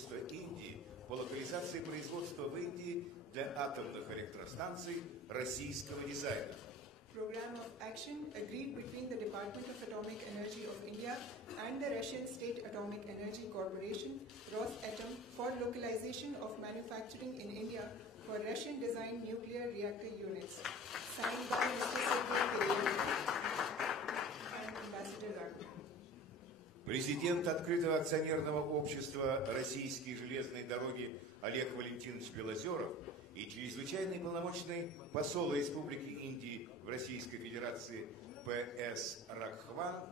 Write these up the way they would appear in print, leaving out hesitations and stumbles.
сообщества Индии по локализации производства в Индии для атомных электростанций российского дизайна. Program of action agreed between the Department of Atomic Energy of India and the Russian State Atomic Energy Corporation, Rosatom, for localization of manufacturing in India for Russian-designed nuclear reactor units. Signed by Mr. Sergey and Ambassador Raghu. Президент открытого акционерного общества «Российские железные дороги» Олег Валентинович Белозеров и чрезвычайный полномочный посол Республики Индии в Российской Федерации П.С. Ракхван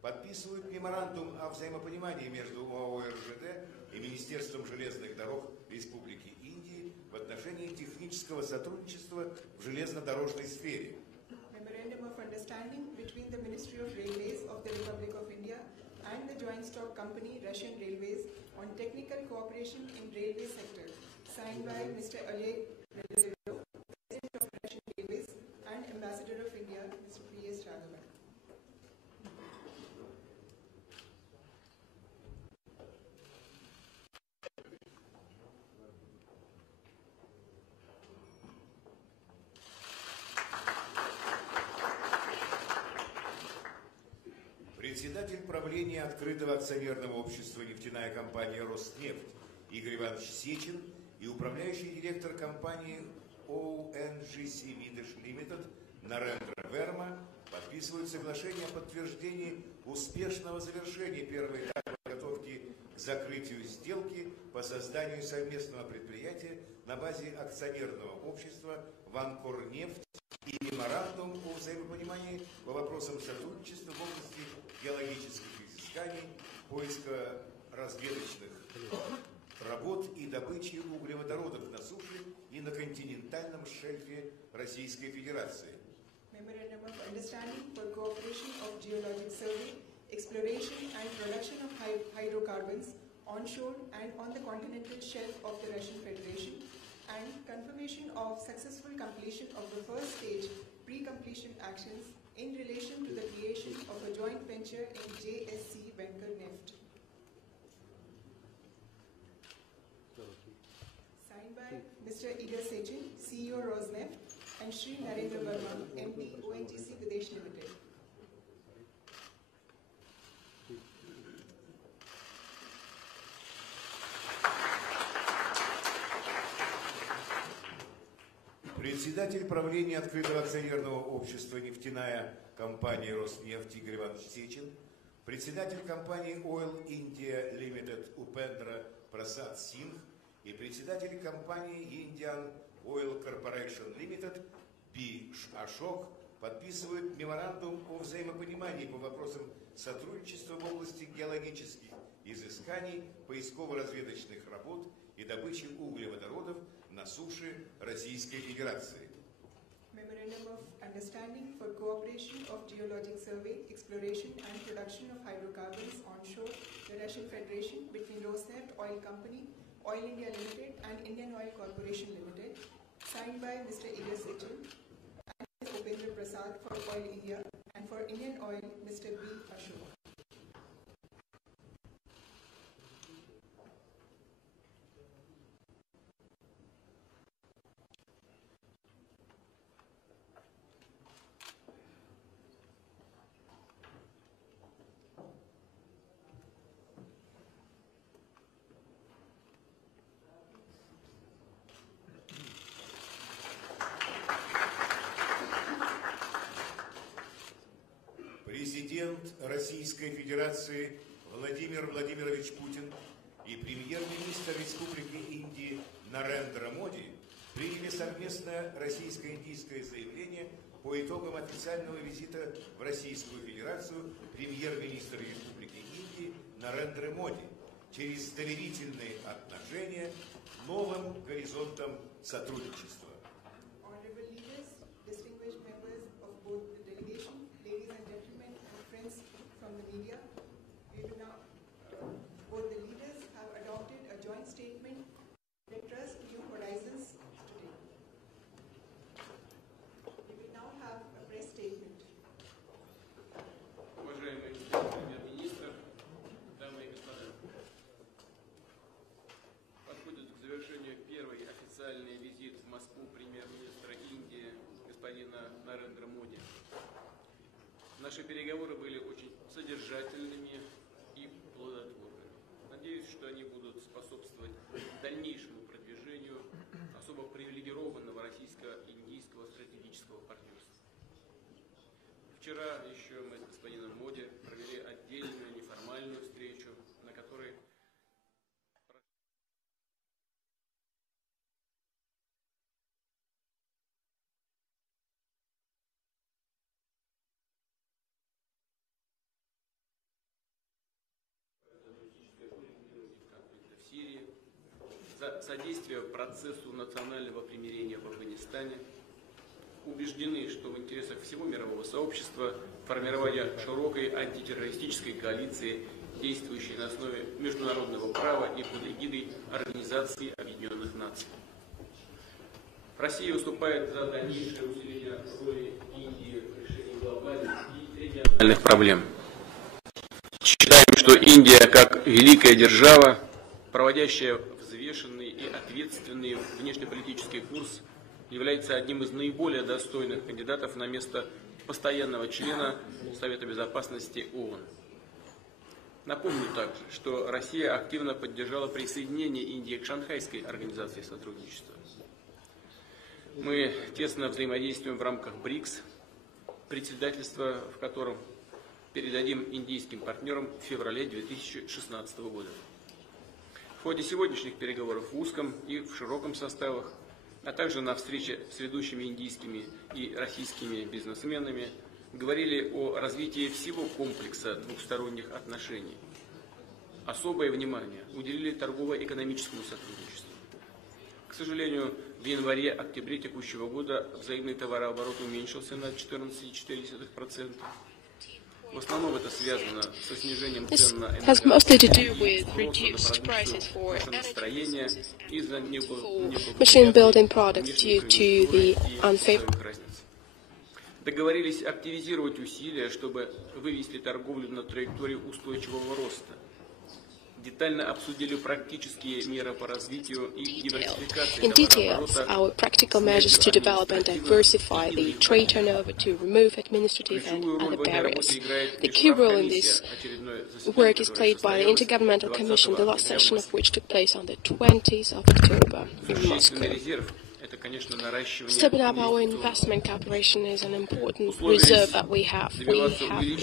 подписывают меморандум о взаимопонимании между ОАО РЖД и Министерством железных дорог Республики Индии в отношении технического сотрудничества в железнодорожной сфере. Memorandum of Understanding between the Ministry of Railways of the Republic of India and the joint stock company Russian Railways on technical cooperation in railway sector, signed by Mr. Oleg Vladimir, President of Russian Railways and Ambassador of India, Mr. P.S. Raghavan. Председатель правления открытого акционерного общества «Нефтяная компания Роснефть» Игорь Иванович Сечин и управляющий директор компании ONGC Videsh Limited Narendra Verma подписывают соглашение о подтверждении успешного завершения первой этапа подготовки к закрытию сделки по созданию совместного предприятия на базе акционерного общества «Ванкорнефть» и меморандум о взаимопонимании по вопросам сотрудничества в области геологических изысканий, поиска разведочных работ и добычи углеводородов на суше и на континентальном шельфе Российской Федерации. Memorandum of Understanding for Cooperation of Geologic Survey, Exploration and Production of Hydrocarbons onshore and on the continental shelf of the Russian Federation, and confirmation of successful completion of the first stage pre-completion actions in relation to the creation of a joint venture in JSC Vankorneft. Signed by Mr. Igor Sechin, CEO Rosneft, and Shri Narendra Verma, MD ONGC Videsh Limited. Председатель правления открытого акционерного общества «Нефтяная компания Роснефть» Игорь Иванович Сечин, председатель компании Oil India Limited Упендра Прасад Сингх и председатель компании Indian Oil Corporation Limited Пи Ашок подписывают меморандум о взаимопонимании по вопросам сотрудничества в области геологических изысканий, поисково-разведочных работ и добычи углеводородов на суше Российской Федерации. Memorandum of Understanding for Cooperation of Geologic Survey, Exploration and Production of Hydrocarbons onshore, the Russian Federation between Rosneft Oil Company, Oil India Limited and Indian Oil Corporation Limited, signed by Mr. Igor Sechin and Mr. Upendra Prasad for Oil India and for Indian Oil, Mr. B. Ashok. Президент Российской Федерации Владимир Владимирович Путин и премьер-министр Республики Индии Нарендра Моди приняли совместное российско-индийское заявление по итогам официального визита в Российскую Федерацию премьер-министра Республики Индии Нарендры Моди через доверительные отношения к новым горизонтам сотрудничества. Honorable leaders, distinguished members of both the delegation, ladies and gentlemen, and friends from the media, both the leaders have adopted a joint statement that trust new horizons today. We will now have a press statement. Уважаемый премьер-министр, дамы и господа, Наши переговоры были очень содержательными и плодотворными. Надеюсь, что они будут способствовать дальнейшему продвижению особо привилегированного российско-индийского стратегического партнерства. Вчера еще мы с господином Моди провели отдельную неформальную встречу, на которой в Сирии, за содействие процессу национального примирения в Афганистане, убеждены, что в интересах всего мирового сообщества формирование широкой антитеррористической коалиции, действующей на основе международного права и под эгидой Организации Объединенных Наций. Россия выступает за дальнейшее усиление роли Индии в решении глобальных и региональных проблем. Считаем, что Индия, как великая держава, проводящая взвешенный и ответственный внешнеполитический курс, является одним из наиболее достойных кандидатов на место постоянного члена Совета Безопасности ООН. Напомню также, что Россия активно поддержала присоединение Индии к Шанхайской организации сотрудничества. Мы тесно взаимодействуем в рамках БРИКС, председательство в котором передадим индийским партнерам в феврале 2016 года. В ходе сегодняшних переговоров в узком и в широком составах, а также на встрече с ведущими индийскими и российскими бизнесменами, говорили о развитии всего комплекса двухсторонних отношений. Особое внимание уделили торгово-экономическому сотрудничеству. К сожалению, в январе-октябре текущего года взаимный товарооборот уменьшился на 14,4%. В основном это связано со снижением цен на энергостроение из-за machine building products due to the unfavorable. Договорились активизировать усилия, чтобы вывести торговлю на траекторию устойчивого роста. Детально обсудили практические меры по развитию и диверсификации товарооборота. Our practical measures to develop and diversify the trade turnover to remove administrative and other barriers. The key role in this work is played by the Intergovernmental Commission, the last session of which took place on the 20th of October in Moscow. Stepping up our investment cooperation is an important reserve that we have. We have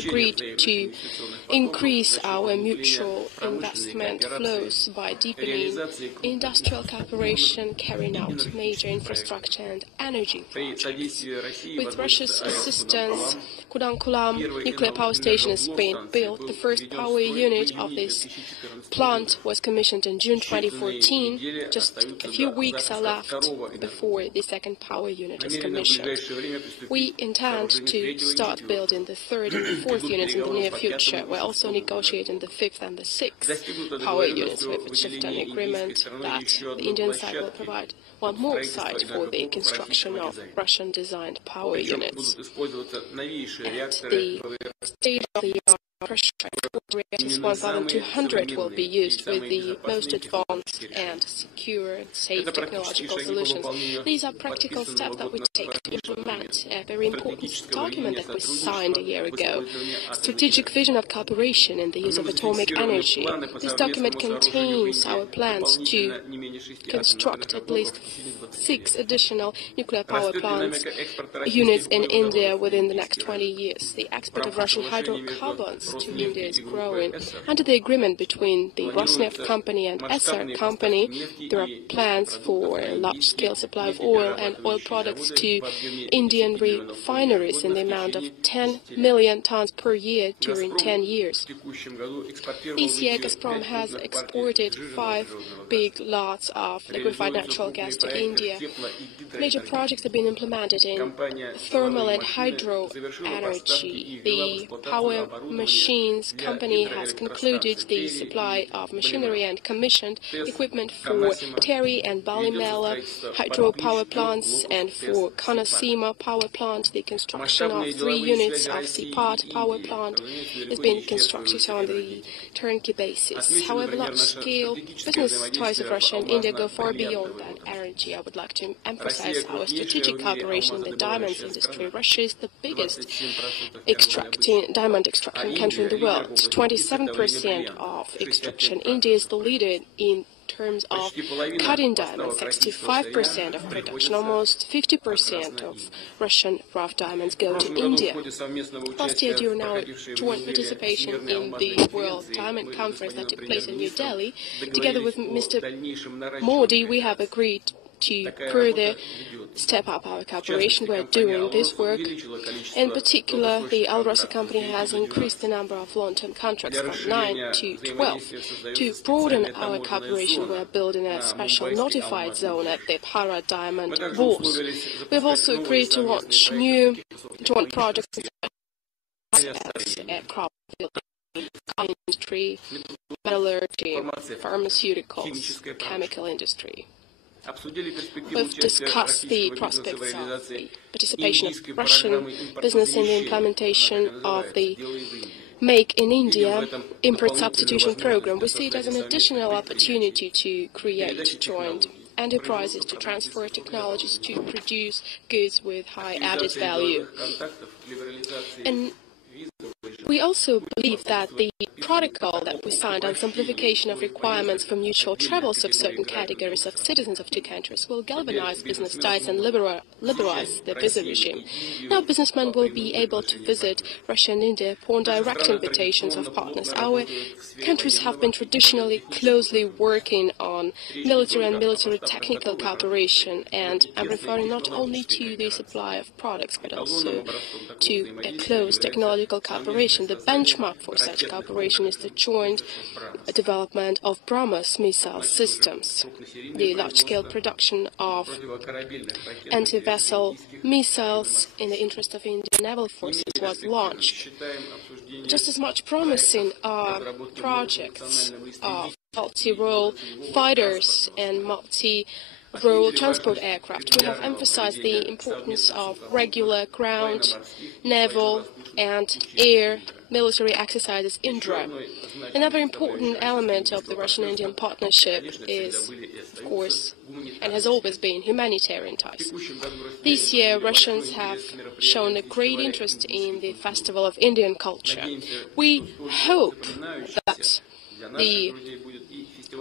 agreed to increase our mutual investment flows by deepening industrial cooperation, carrying out major infrastructure and energy projects. With Russia's assistance, Kudankulam nuclear power station is being built. The first power unit of this plant was commissioned in June 2014. Just a few weeks are left before the second power unit is commissioned. We intend to start building the third and the fourth units in the near future. We're also negotiating the fifth and the sixth power units. We've achieved an agreement that the Indian side will provide one more site for the construction of Russian-designed power units. And the state-of-the-art pressure reactors 1200 will be used with the most advanced and secure and safe technological solutions. These are practical steps that we take to implement a very important document that we signed a year ago, Strategic Vision of Cooperation in the Use of Atomic Energy. This document contains our plans to construct at least 6 additional nuclear power plants units in India within the next 20 years. The export of Russian hydrocarbons to India is growing. Under the agreement between the Rosneft company and Essar company, there are plans for a large-scale supply of oil and oil products to Indian refineries in the amount of 10 million tons per year during 10 years. This year, Gazprom has exported 5 big lots of liquefied natural gas to India. Major projects have been implemented in thermal and hydro energy. The power machine Machines company has concluded the supply of machinery and commissioned equipment for Terry and Balimela hydropower plants, and for Kanasima power plant. The construction of 3 units of Sipat power plant is being constructed on the turnkey basis. However, large-scale business ties of Russia and India go far beyond that energy. I would like to emphasize our strategic cooperation in the diamonds industry. Russia is the biggest diamond extracting country in the world. 27% of extraction. India is the leader in terms of cutting diamonds. 65% of production, almost 50% of Russian rough diamonds go to India. Last year, during our joint participation in the World Diamond Conference that took place in New Delhi, together with Mr. Modi, we have agreed to further step up our cooperation. We are doing this work. In particular, the Al Rasa company has increased the number of long-term contracts from 9 to 12. To broaden our cooperation, we are building a special notified zone at the Para Diamond Vaults. We have also agreed to launch new joint projects as aircraft building, industry, metallurgy, pharmaceuticals, chemical industry. We've discussed the prospects of the participation of Russian business in the implementation of the Make in India import substitution program. We see it as an additional opportunity to create joint enterprises, to transfer technologies, to produce goods with high added value. And we also believe that the protocol that we signed on simplification of requirements for mutual travels of certain categories of citizens of 2 countries will galvanize business ties and liberalize the visa regime. Now businessmen will be able to visit Russia and India upon direct invitations of partners. Our countries have been traditionally closely working on military and military technical cooperation, and I'm referring not only to the supply of products but also to a close technological cooperation. The benchmark for such cooperation is the joint development of BrahMos missile systems. The large-scale production of anti-vessel missiles in the interest of Indian naval forces was launched. Just as much promising are projects of multi-role fighters and multi-role transport aircraft. We have emphasized the importance of regular ground, naval, and air military exercises Indra. Another important element of the Russian-Indian partnership is, of course, and has always been, humanitarian ties. This year, Russians have shown a great interest in the Festival of Indian Culture. We hope that the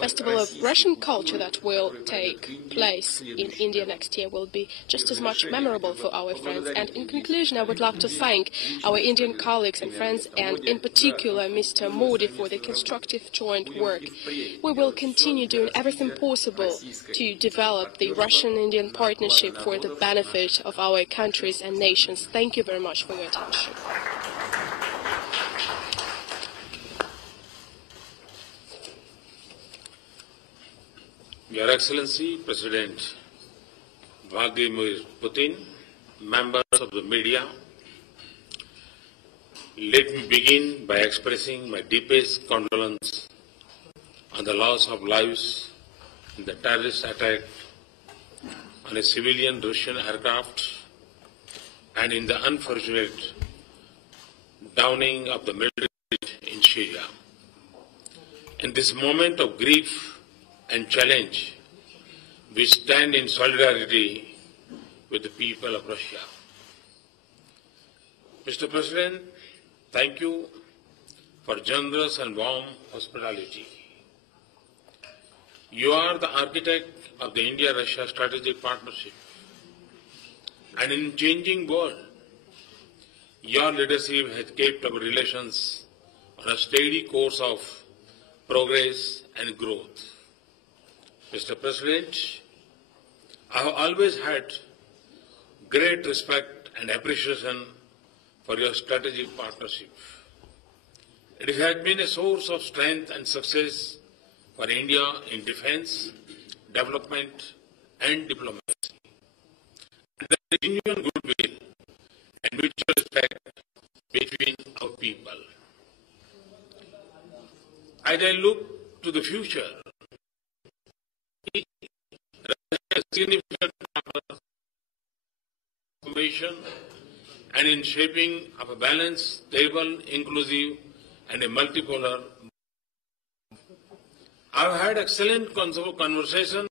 Festival of Russian Culture that will take place in India next year will be just as much memorable for our friends. And in conclusion, I would like to thank our Indian colleagues and friends, and in particular Mr. Modi, for the constructive joint work. We will continue doing everything possible to develop the Russian-Indian partnership for the benefit of our countries and nations. Thank you very much for your attention. Your Excellency, President Vladimir Putin, members of the media, let me begin by expressing my deepest condolence on the loss of lives in the terrorist attack on a civilian Russian aircraft and in the unfortunate downing of the military in Syria. In this moment of grief and challenge, we stand in solidarity with the people of Russia. Mr. President, thank you for generous and warm hospitality. You are the architect of the India-Russia strategic partnership. And in changing world, your leadership has kept our relations on a steady course of progress and growth. Mr. President, I have always had great respect and appreciation for your strategic partnership. It has been a source of strength and success for India in defense, development, and diplomacy. And there is genuine goodwill and mutual respect between our people. As I look to the future, a significant transformation and in shaping of a balanced, stable, inclusive, and a multipolar. I've had excellent conversation.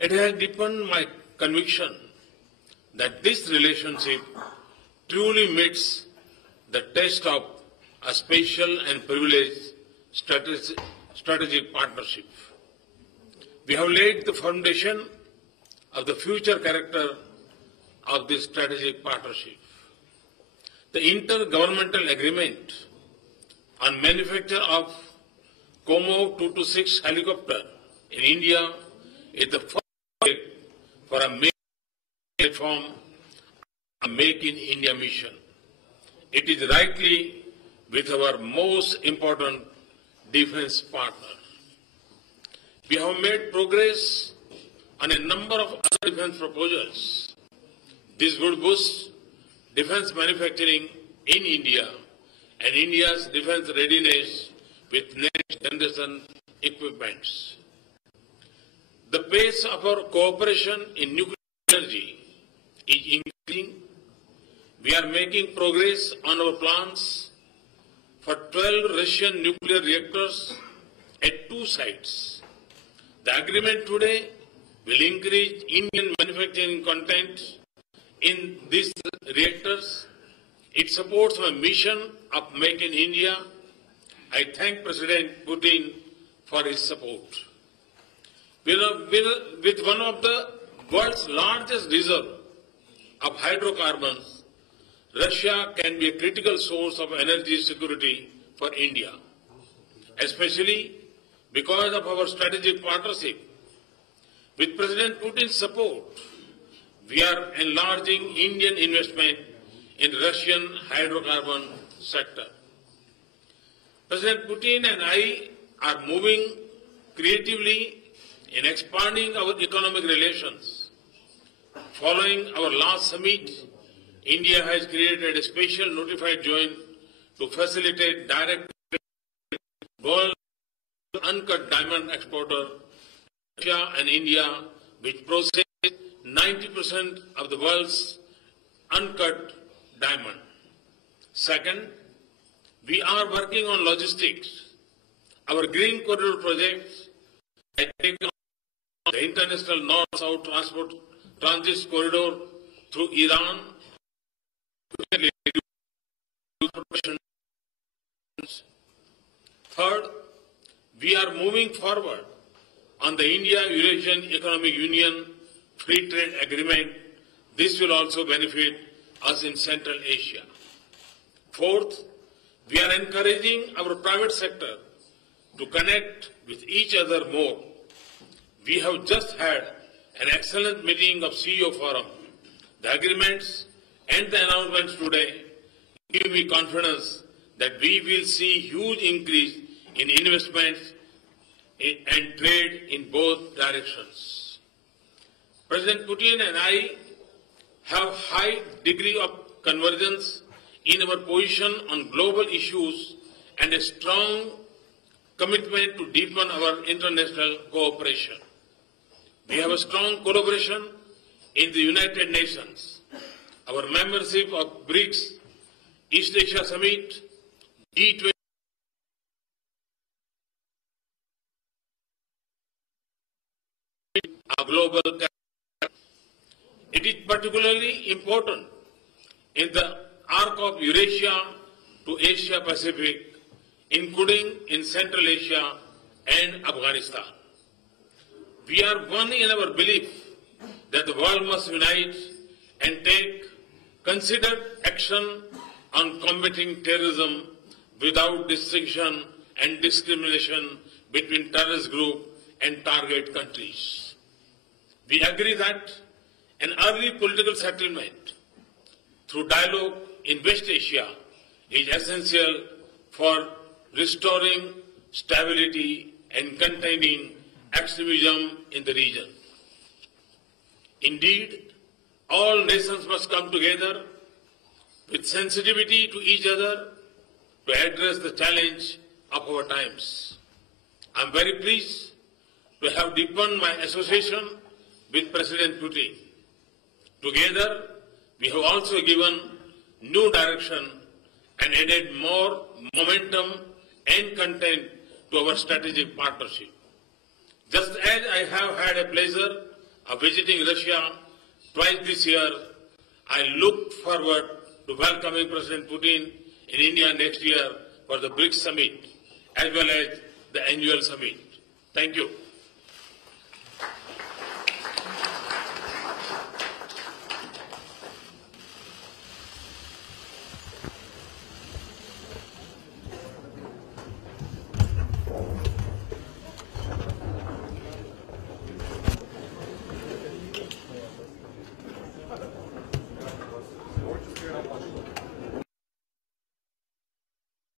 It has deepened my conviction that this relationship truly meets the test of a special and privileged strategic partnership. We have laid the foundation of the future character of this strategic partnership. The intergovernmental agreement on manufacture of Como 226 helicopter in India is the first step for a main platform, a Make in India mission. It is rightly with our most important defense partner. We have made progress on a number of other defense proposals. This would boost defense manufacturing in India and India's defense readiness with next generation equipments. The pace of our cooperation in nuclear energy is increasing. We are making progress on our plans for 12 Russian nuclear reactors at 2 sites. The agreement today will increase Indian manufacturing content in these reactors. It supports my mission of Make in India. I thank President Putin for his support. With one of the world's largest reserves of hydrocarbons, Russia can be a critical source of energy security for India, especially because of our strategic partnership. With President Putin's support, we are enlarging Indian investment in Russian hydrocarbon sector. President Putin and I are moving creatively in expanding our economic relations. Following our last summit, India has created a special notified joint to facilitate direct world uncut diamond exporter, Russia and India, which process 90% of the world's uncut diamond. Second, we are working on logistics. Our Green Corridor projects has taken on the international north-south transit corridor through Iran. Third, we are moving forward on the India-Eurasian Economic Union Free Trade Agreement. This will also benefit us in Central Asia. Fourth, we are encouraging our private sector to connect with each other more. We have just had an excellent meeting of CEO Forum. The agreements and the announcements today give me confidence that we will see huge increase in investments and trade in both directions. President Putin and I have high degree of convergence in our position on global issues and a strong commitment to deepen our international cooperation. We have a strong collaboration in the United Nations. Our membership of BRICS, East Asia Summit, G20, our global. It is particularly important in the arc of Eurasia to Asia Pacific, including in Central Asia and Afghanistan. We are one in our belief that the world must unite and take considered action on combating terrorism without distinction and discrimination between terrorist groups and target countries. We agree that an early political settlement through dialogue in West Asia is essential for restoring stability and containing extremism in the region. Indeed, all nations must come together with sensitivity to each other to address the challenge of our times. I am very pleased to have deepened my association with President Putin. Together, we have also given new direction and added more momentum and content to our strategic partnership. Just as I have had a pleasure of visiting Russia twice this year, I look forward to welcoming President Putin in India next year for the BRICS summit as well as the annual summit. Thank you.